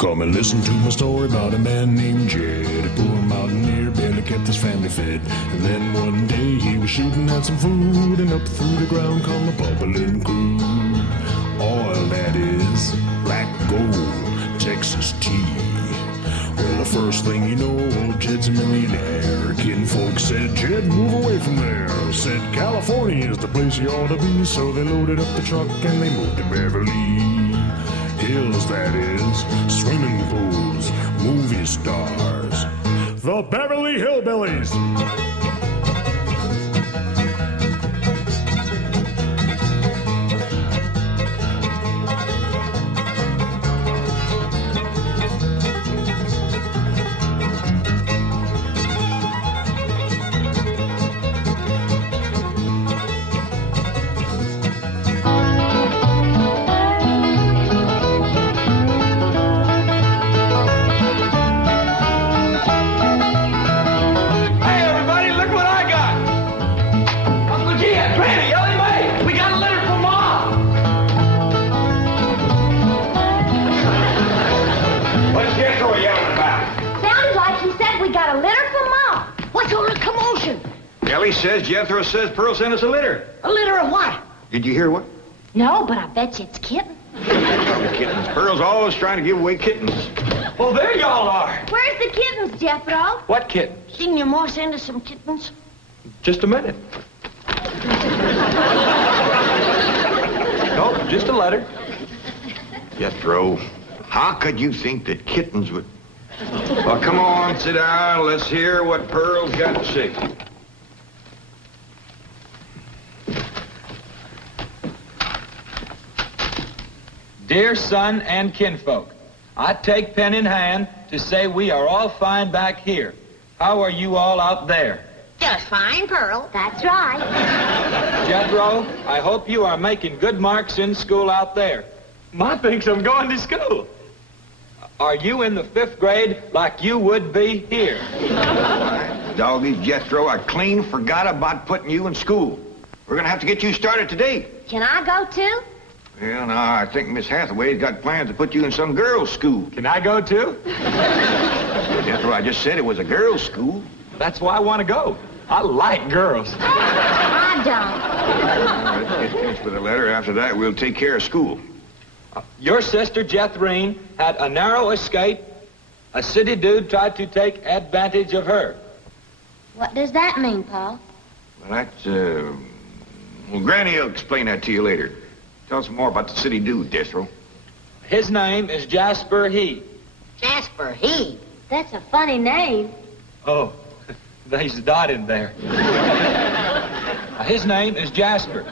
Come and listen to my story about a man named Jed. A poor mountaineer barely kept his family fed. And then one day he was shooting at some food, and up through the ground come a bubbling crude. Oil, that is, black gold, Texas tea. Well, the first thing you know, old Jed's a millionaire. Kinfolk said, Jed, move away from there. Said, California is the place you ought to be. So they loaded up the truck and they moved to Beverly Hills, that is, swimming pools, movie stars, the Beverly Hillbillies. Elly says Jethro says Pearl sent us a litter. A litter of what? Did you hear what? No, but I bet you it's kittens. Kittens. Pearl's always trying to give away kittens. Well, there y'all are. Where's the kittens, Jethro? What kittens? Didn't your ma send us some kittens? Just a minute. No, just a letter. Jethro, how could you think that kittens would... Well, come on, sit down. Let's hear what Pearl's got to say. Dear son and kinfolk, I take pen in hand to say we are all fine back here. How are you all out there? Just fine, Pearl. That's right. Jethro, I hope you are making good marks in school out there. Ma thinks I'm going to school. Are you in the 5th grade like you would be here? Doggy, Jethro, I clean forgot about putting you in school. We're going to have to get you started today. Can I go too? Well, now, I think Miss Hathaway's got plans to put you in some girls' school. Can I go too? Jethro, I just said it was a girls' school. That's why I want to go. I like girls. I don't. Let's get finished with the letter. After that, we'll take care of school. Your sister, Jethro, had a narrow escape. A city dude tried to take advantage of her. What does that mean, Paul? Well, that's, well, Granny will explain that to you later. Tell us more about the city dude, Jethro. His name is Jasper He. Jasper He? That's a funny name. Oh, there's a dot in there. His name is Jasper.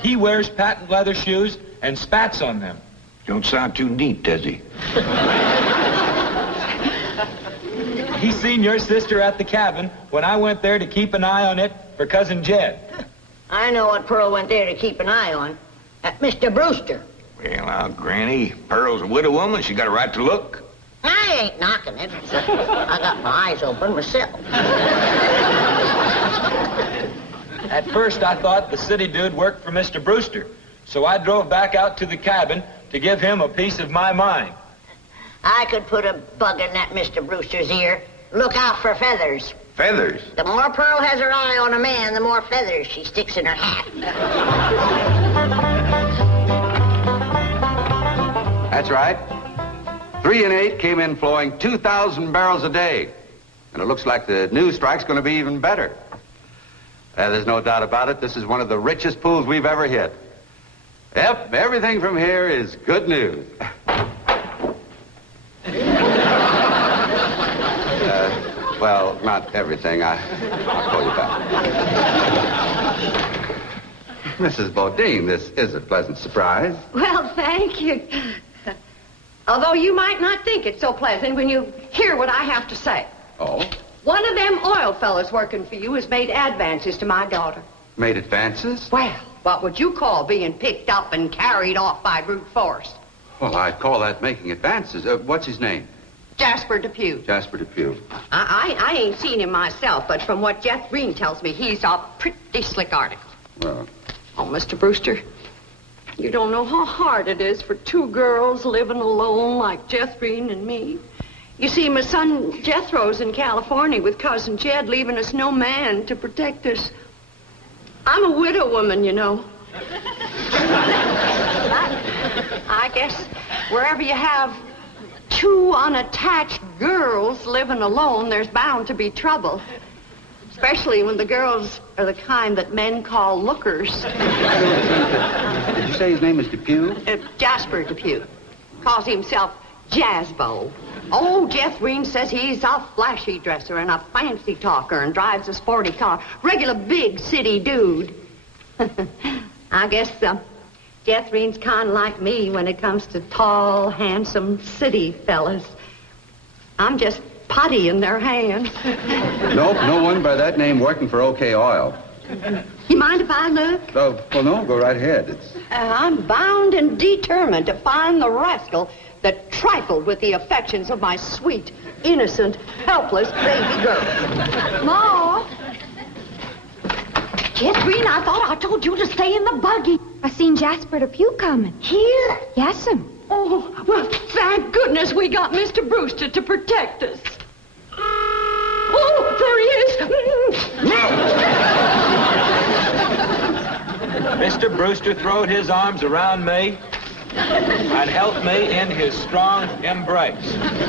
He wears patent leather shoes and spats on them. Don't sound too neat, does he? He seen your sister at the cabin when I went there to keep an eye on it for Cousin Jed. I know what Pearl went there to keep an eye on. Mr. Brewster. Well, now, Granny, Pearl's a widow woman. She got a right to look. I ain't knocking it. I got my eyes open myself. At first, I thought the city dude worked for Mr. Brewster, so I drove back out to the cabin to give him a piece of my mind. I could put a bug in that Mr. Brewster's ear. Look out for feathers. Feathers? The more Pearl has her eye on a man, the more feathers she sticks in her hat. That's right. 3 and 8 came in flowing 2,000 barrels a day. And it looks like the new strike's going to be even better. There's no doubt about it. This is one of the richest pools we've ever hit. Yep, everything from here is good news. Well, not everything. I'll call you back. Mrs. Bodine, this is a pleasant surprise. Well, thank you. Although you might not think it's so pleasant when you hear what I have to say. Oh? One of them oil fellas working for you has made advances to my daughter. Made advances? Well, what would you call being picked up and carried off by brute force? Well, I'd call that making advances. What's his name? Jasper Depew. Jasper Depew. I ain't seen him myself, but from what Jethro tells me, he's a pretty slick article. Well... Oh, Mr. Brewster, You don't know how hard it is for two girls living alone like Jethro and me. You see, my son Jethro's in California with Cousin Jed, leaving us no man to protect us. I'm a widow woman, you know. I guess wherever you have two unattached girls living alone, there's bound to be trouble. Especially when the girls are the kind that men call lookers. Did you say his name is Depew? Jasper Depew. Calls himself Jazzbo. Old Jethro says he's a flashy dresser and a fancy talker and drives a sporty car. Regular big city dude. I guess Jethro's kind of like me when it comes to tall, handsome city fellas. I'm just putty in their hands. Nope, no one by that name working for OK Oil. You mind if I look? Oh, well, no, go right ahead. I'm bound and determined to find the rascal that trifled with the affections of my sweet, innocent, helpless baby girl. Ma! Jethro, I thought I told you to stay in the buggy. I seen Jasper Depew coming. Here? Yes'm. Oh, well, thank goodness we got Mr. Brewster to protect us. Oh, there he is. Mr. Brewster throwed his arms around me and held me in his strong embrace.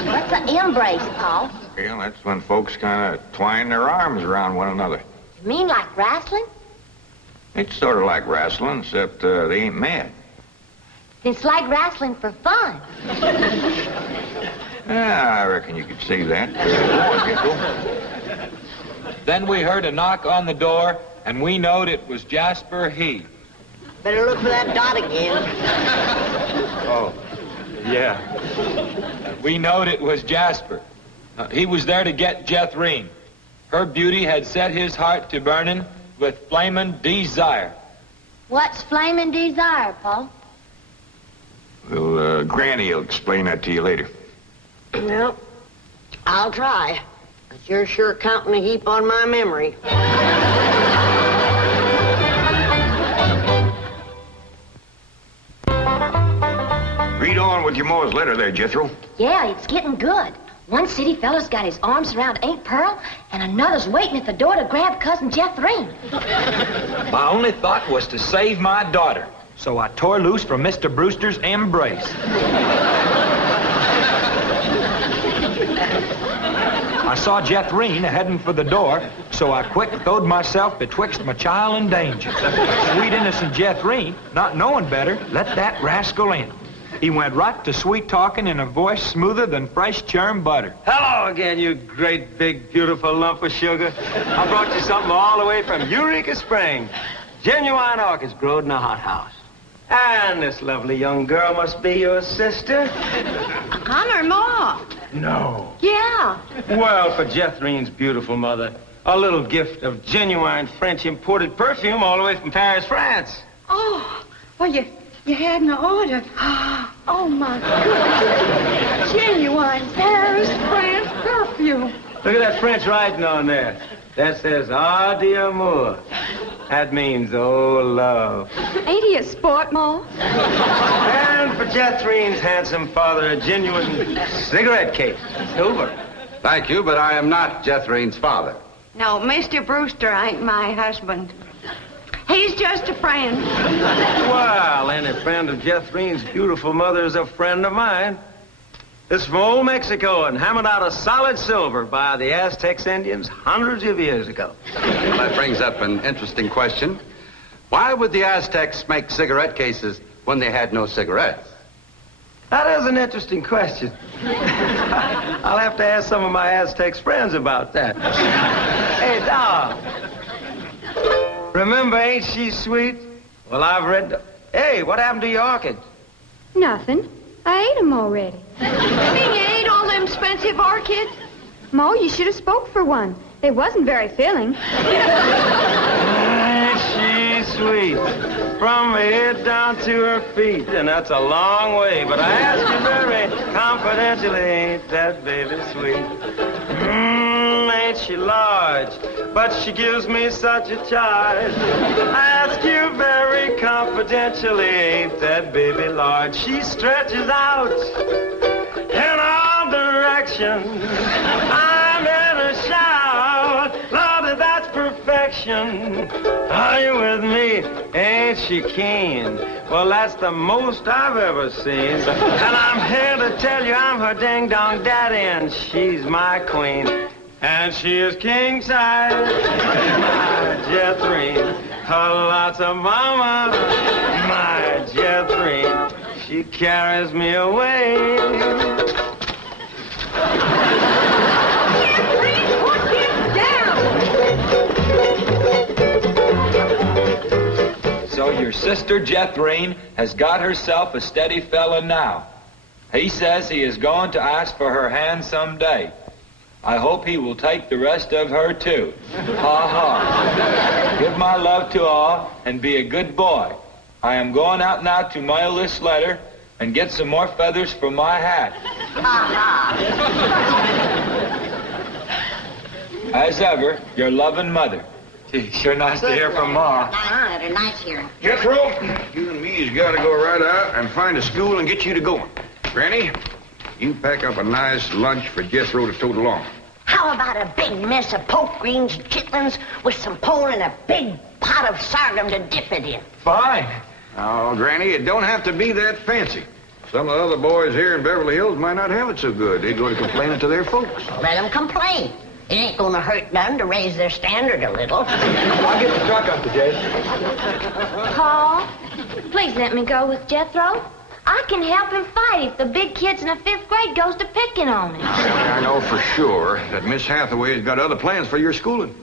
What's an embrace, Paul? Well, that's when folks kind of twine their arms around one another. You mean like wrestling? It's sort of like wrestling, except they ain't mad. It's like wrestling for fun. Yeah, I reckon you could see that. Then we heard a knock on the door, and we knowed it was Jasper He. Better look for that dot again. Oh, yeah. We knowed it was Jasper. He was there to get Jethrine. Her beauty had set his heart to burning with flaming desire. What's flaming desire, Paul? Well, Granny will explain that to you later. Well, I'll try. But you're sure counting a heap on my memory. Read on with your Mo's letter there, Jethro. Yeah, it's getting good. One city fella's got his arms around Aunt Pearl, and another's waiting at the door to grab Cousin Jethro. My only thought was to save my daughter, so I tore loose from Mr. Brewster's embrace. I saw Jethrine heading for the door, so I quick throwed myself betwixt my child and danger. Sweet innocent Jethrine, not knowing better, let that rascal in. He went right to sweet talking in a voice smoother than fresh churned butter. Hello again, you great, big, beautiful lump of sugar. I brought you something all the way from Eureka Springs. Genuine orchids growed in a hothouse. And this lovely young girl must be your sister. I'm her ma. No. Yeah. Well, for Jethrine's beautiful mother, a little gift of genuine French imported perfume all the way from Paris, France. Oh, well, you had an order. Oh, my goodness. Genuine Paris, France perfume. Look at that French writing on there. That says, "Ah, d'amour." That means, oh, love. Ain't he a sport, Ma? And for Jethrine's handsome father, a genuine cigarette case. Silver. Thank you, but I am not Jethrine's father. No, Mr. Brewster ain't my husband. He's just a friend. Well, any friend of Jethrine's beautiful mother is a friend of mine. This is from old Mexico and hammered out of solid silver by the Aztecs Indians hundreds of years ago. Well, that brings up an interesting question. Why would the Aztecs make cigarette cases when they had no cigarettes? That is an interesting question. I'll have to ask some of my Aztecs friends about that. Hey, Dog. Remember, ain't she sweet? Well, I've read... Hey, what happened to your orchid? Nothing. I ate 'em already. You mean you ate all them expensive orchids? Mo, you should have spoke for one. They wasn't very filling. She's sweet. From her head down to her feet. And that's a long way. But I ask you very confidentially, ain't that baby sweet? ain't she large? But she gives me such a charge. I ask you very confidentially, ain't that baby large? She stretches out in all directions. I'm in a shout. Lord, that's perfection. Are you with me? Ain't she keen? Well, that's the most I've ever seen. And I'm here to tell you I'm her ding-dong daddy, and she's my queen. And she is king-size, my Jethrine. Lots of mama, my Jethrine. She carries me away. So your sister Jethrine has got herself a steady fella now. He says he is going to ask for her hand someday. I hope he will take the rest of her, too. Ha ha. Give my love to all and be a good boy. I am going out now to mail this letter and get some more feathers for my hat. As ever, your loving mother. Gee, sure nice to hear from Ma. They're nice here. Jethro, you and me's got to go right out and find a school and get you to going. Granny, you pack up a nice lunch for Jethro to tote along. How about a big mess of poke greens and chitlins with some pole and a big pot of sorghum to dip it in? Fine. Oh, Granny, it don't have to be that fancy. Some of the other boys here in Beverly Hills might not have it so good. They go to complaining to their folks. Let them complain. It ain't gonna hurt none to raise their standard a little. I'll get the truck up to Jay. Paul, please let me go with Jethro. I can help him fight if the big kids in the 5th grade goes to picking on him. I know for sure that Miss Hathaway has got other plans for your schooling.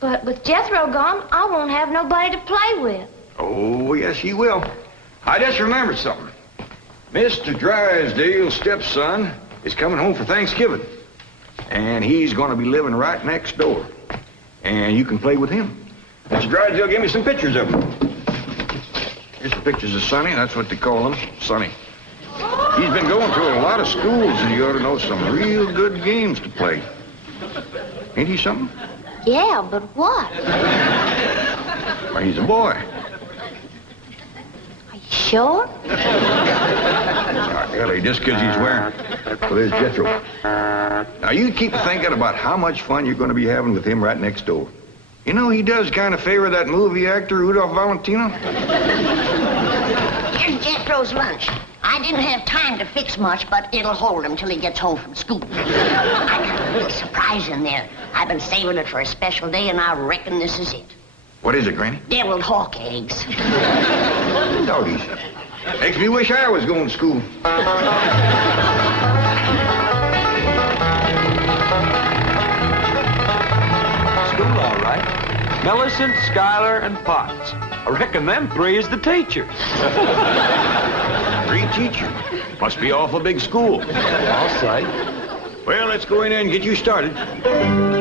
But with Jethro gone, I won't have nobody to play with. Oh, yes, you will. I just remembered something. Mr. Drysdale's stepson is coming home for Thanksgiving. And he's going to be living right next door. And you can play with him. Mr. Drysdale gave me some pictures of him. Here's some pictures of Sonny. That's what they call him, Sonny. He's been going to a lot of schools, and you ought to know some real good games to play. Ain't he something? Yeah, but what? Why, he's a boy. Are you sure? Elly, just because he's wearing... Well, there's Jethro. Now, you keep thinking about how much fun you're going to be having with him right next door. You know, he does kind of favor that movie actor, Rudolph Valentino. Here's Jethro's lunch. I didn't have time to fix much, but it'll hold him till he gets home from school. I got a little surprise in there. I've been saving it for a special day, and I reckon this is it. What is it, Granny? Deviled hawk eggs. Doggies. Makes me wish I was going to school. School, all right. Millicent, Schuyler, and Potts. I reckon them 3 is the teachers. 3 teachers. Must be awful big school. I'll say. Well, let's go in there and get you started. There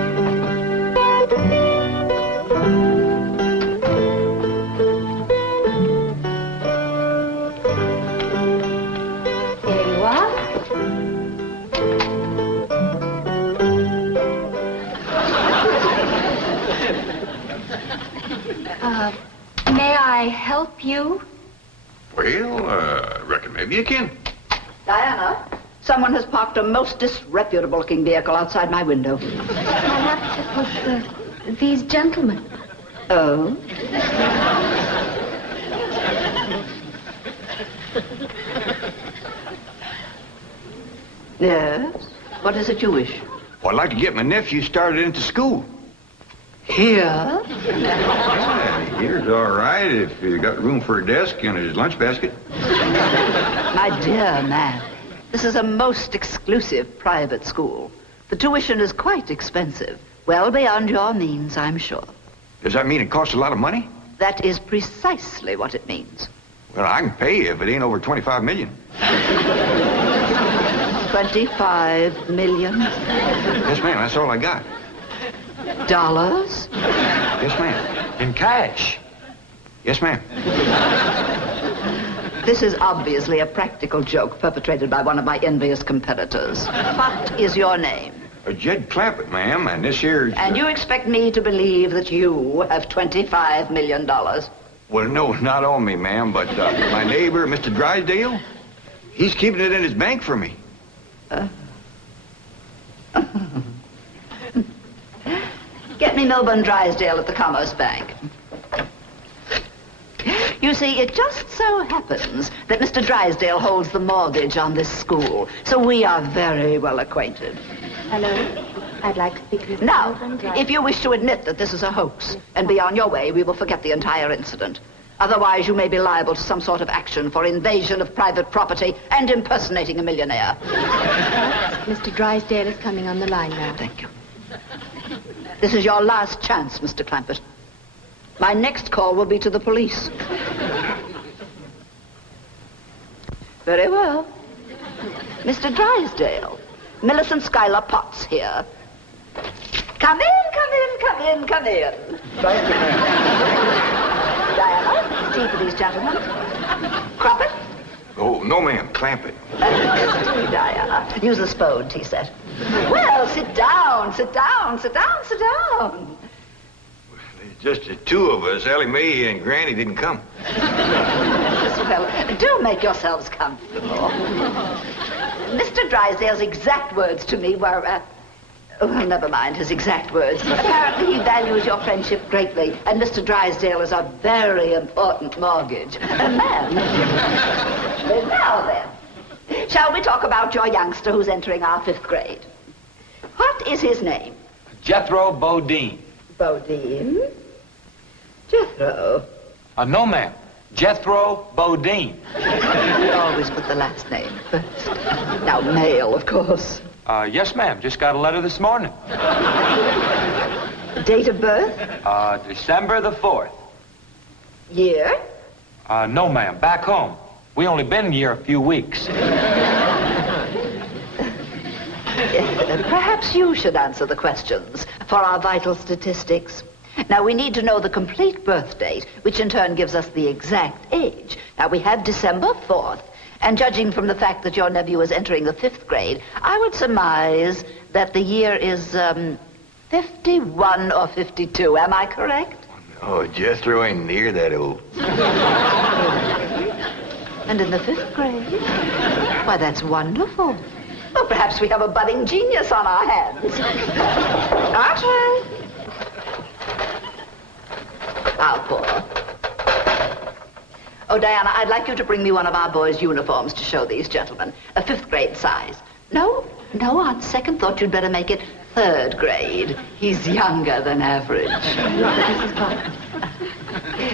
you are. May I help you? Well, reckon maybe you can. Diana, someone has parked a most disreputable-looking vehicle outside my window. Perhaps it was these gentlemen. Oh? Yes? What is it you wish? Well, I'd like to get my nephew started into school. Here? Yeah, here's all right if you got room for a desk and his lunch basket. My dear man, this is a most exclusive private school. The tuition is quite expensive. Well beyond your means, I'm sure. Does that mean it costs a lot of money? That is precisely what it means. Well, I can pay you if it ain't over $25 million. 25 million? Yes, ma'am, that's all I got. Dollars? Yes, ma'am. In cash. Yes, ma'am. This is obviously a practical joke perpetrated by one of my envious competitors. What is your name? Jed Clampett, ma'am, and this here's... And you expect me to believe that you have $25 million? Well, no, not on me, ma'am, but my neighbor, Mr. Drysdale, he's keeping it in his bank for me. Get me Melbourne Drysdale at the Commerce Bank. You see, it just so happens that Mr. Drysdale holds the mortgage on this school, so we are very well acquainted. Hello. I'd like to speak with Now, Melbourne Drysdale. if you wish to admit that this is a hoax and be on your way, we will forget the entire incident. Otherwise, you may be liable to some sort of action for invasion of private property and impersonating a millionaire. Mr. Drysdale is coming on the line now. Thank you. This is your last chance, Mr. Clampett. My next call will be to the police. Very well. Mr. Drysdale, Millicent Schuyler Potts here. Come in, come in, come in, come in. Thank you, ma'am. Diana, tea for these gentlemen. Croppett? Oh, no, ma'am, Clampett. Diana. Use the Spode tea set. Well, sit down, sit down, sit down, sit down. Just the two of us. Elly Mae and Granny didn't come. Well, do make yourselves comfortable. Mr. Drysdale's exact words to me were, well, never mind his exact words. Apparently he values your friendship greatly, and Mr. Drysdale is a very important mortgage. Ma'am. Now then, shall we talk about your youngster who's entering our 5th grade? What is his name? Jethro Bodine. Bodine? Jethro. No, ma'am. Jethro Bodine. We always put the last name first. Now, male, of course. Yes, ma'am. Just got a letter this morning. Date of birth? December the 4th. Year? No, ma'am. Back home. We only been here a few weeks. Perhaps you should answer the questions for our vital statistics. Now, we need to know the complete birth date, which in turn gives us the exact age. Now, we have December 4th, and judging from the fact that your nephew is entering the 5th grade, I would surmise that the year is, 51 or 52. Am I correct? Oh, Jethro ain't near that old. And in the 5th grade? Why, that's wonderful. Well, perhaps we have a budding genius on our hands. Archie! How poor. Oh, Diana, I'd like you to bring me one of our boys' uniforms to show these gentlemen. A 5th grade size. No, on second thought, you'd better make it 3rd grade. He's younger than average.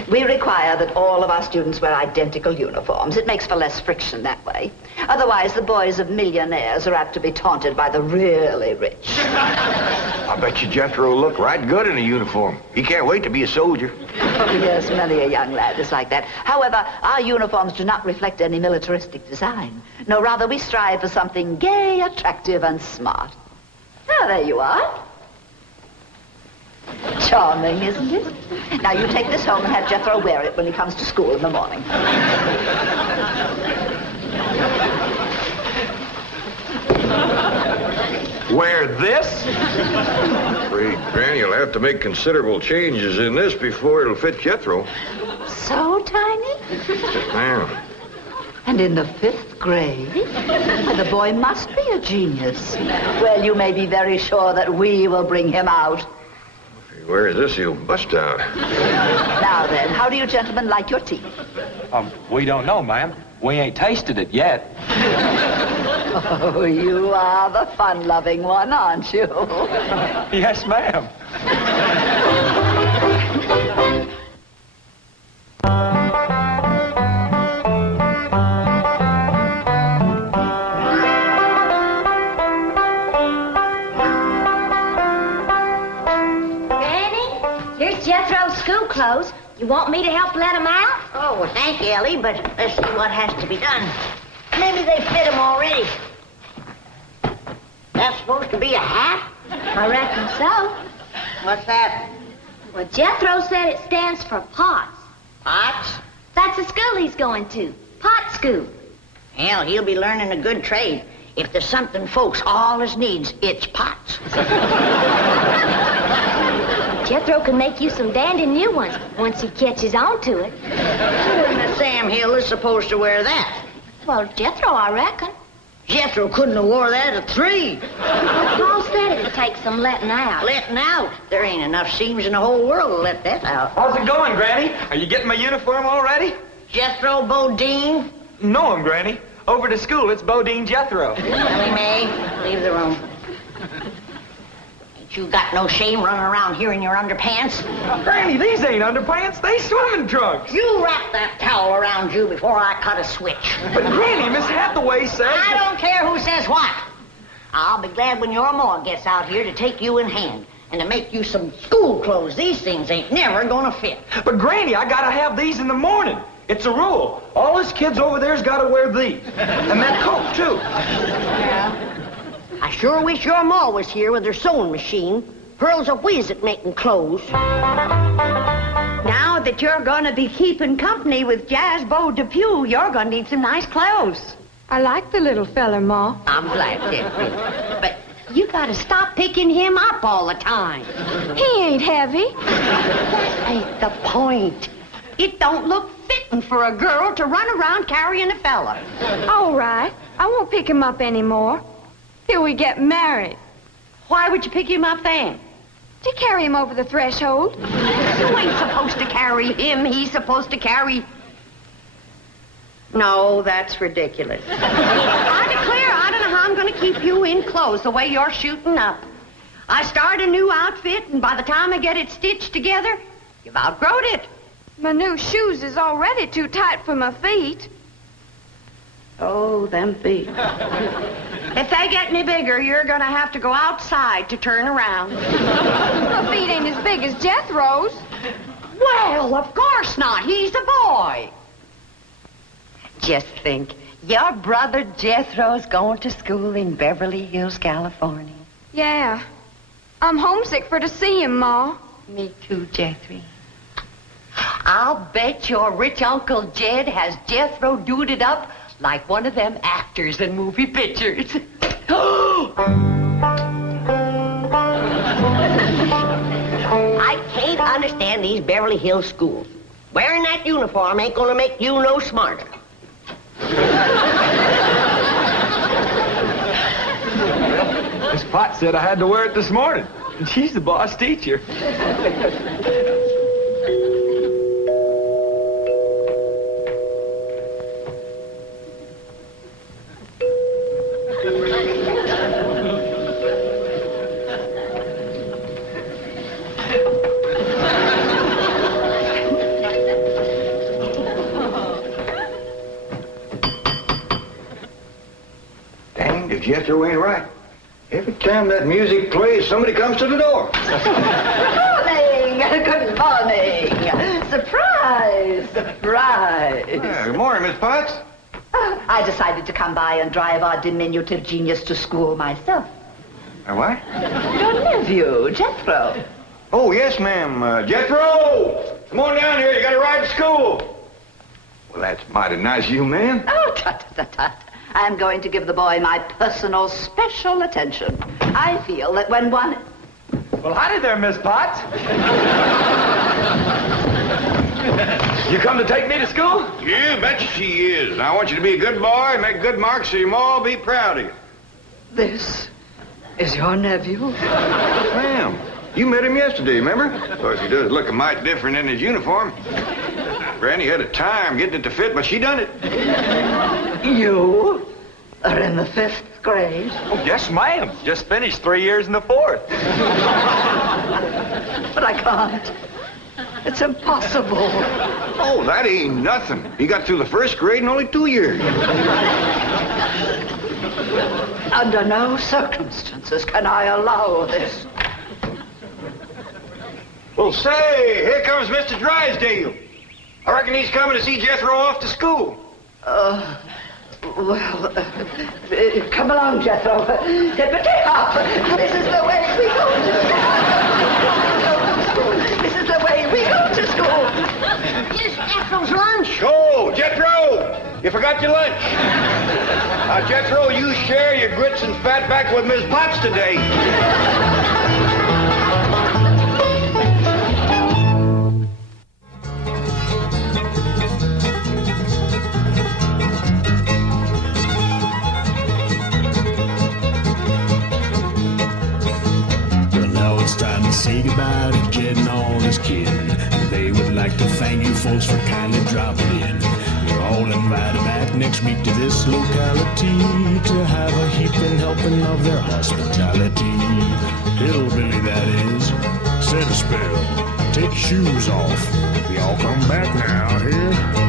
We require that all of our students wear identical uniforms. It makes for less friction that way. Otherwise, the boys of millionaires are apt to be taunted by the really rich. I bet you Jethro will look right good in a uniform. He can't wait to be a soldier. Oh, yes, many a young lad is like that. However, our uniforms do not reflect any militaristic design. No, rather, we strive for something gay, attractive, and smart. Ah, there you are. Charming, isn't it? Now, you take this home and have Jethro wear it when he comes to school in the morning. Wear this? Afraid Granny will have to make considerable changes in this before it'll fit Jethro. So tiny? Ma'am. And in the 5th grade? Why, the boy must be a genius. Well, you may be very sure that we will bring him out. If he wears this, he'll bust out. Now then, how do you gentlemen like your tea? We don't know, ma'am. We ain't tasted it yet. Oh, you are the fun-loving one, aren't you? Yes, ma'am. Granny, here's Jethro's school clothes. You want me to help let him out? Oh, well, thank you, Elly, but let's see what has to be done. Maybe they fit him already. That's supposed to be a hat? I reckon so. What's that? Well, Jethro said it stands for Potts. Pots? That's the school he's going to. Pot school. Hell, he'll be learning a good trade. If there's something folks always needs, it's pots. Jethro can make you some dandy new ones once he catches on to it. Who in the Sam Hill is supposed to wear that? Well, Jethro, I reckon. Jethro couldn't have wore that at 3. Paul said it'd take some letting out. Letting out? There ain't enough seams in the whole world to let that out. How's it going, Granny? Are you getting my uniform already? Jethro Bodine? No, Granny. Over to school, it's Bodine Jethro. Elly May, leave the room. Ain't you got no shame running around here in your underpants? Granny, these ain't underpants. They swimming trunks. You wrap that towel around you before I cut a switch. But, Granny, Miss Hathaway says... I don't care who says what. I'll be glad when your ma gets out here to take you in hand and to make you some school clothes. These things ain't never gonna fit. But, Granny, I gotta have these in the morning. It's a rule. All us kids over there's gotta wear these. And that coat, too. Yeah. I sure wish your ma was here with her sewing machine. Pearl's a whiz at making clothes. Now that you're going to be keeping company with Jazzbo Depew, you're going to need some nice clothes. I like the little fella, Ma. I'm glad, Jeffrey. But you got to stop picking him up all the time. He ain't heavy. That ain't the point. It don't look fitting for a girl to run around carrying a fella. All right. I won't pick him up anymore. Till we get married. Why would you pick him up then? To carry him over the threshold. You ain't supposed to carry him. He's supposed to carry... No, that's ridiculous. I declare, I don't know how I'm going to keep you in clothes the way you're shooting up. I start a new outfit, and by the time I get it stitched together, you've outgrown it. My new shoes is already too tight for my feet. Oh, them feet. If they get any bigger, you're going to have to go outside to turn around. My feet ain't as big as Jethro's. Well, of course not. He's a boy. Just think, your brother Jethro's going to school in Beverly Hills, California. Yeah. I'm homesick for to see him, Ma. Me too, Jethro. I'll bet your rich Uncle Jed has Jethro duded up like one of them actors in movie pictures. I can't understand these Beverly Hills schools. Wearing that uniform ain't gonna make you no smarter. Miss Potts said I had to wear it this morning. And she's the boss teacher. Dang, if Jethro ain't right. Every time that music plays, somebody comes to the door. Good morning. Surprise. Surprise. Good morning, Miss Potts. I decided to come by and drive our diminutive genius to school myself. What? Your nephew, Jethro. Oh, yes, ma'am. Jethro! Come on down here. You got to ride to school. Well, that's mighty nice of you, ma'am. Oh, tut. I'm going to give the boy my personal special attention. I feel that when one... Well, howdy there, Miss Potts. You come to take me to school? Yeah, betcha she is. I want you to be a good boy, make good marks so your ma will be proud of you. This is your nephew? Ma'am, you met him yesterday, remember? Of course, he does look a mite different in his uniform. Granny had a time getting it to fit, but she done it. You are in the 5th grade? Oh, yes, ma'am. Just finished 3 years in the 4th. But I can't. It's impossible. Oh, that ain't nothing. He got through the 1st grade in only 2 years. Under no circumstances can I allow this. Well, say, here comes Mr. Drysdale. I reckon he's coming to see Jethro off to school. Come along, Jethro. Hippity hop. This is the way we go to school. This is the way we go to school. Here's Jethro's lunch. Oh, Jethro! You forgot your lunch. Now, Jethro, you share your grits and fat back with Miss Potts today. Well, now it's time to say goodbye to Jed and all his kin. They would like to thank you folks for kindly dropping in. You're all invited back next week to this locality to have a heaping helping of their hospitality. Hillbilly, that is. Set a spell. Take your shoes off. Y'all come back now, here.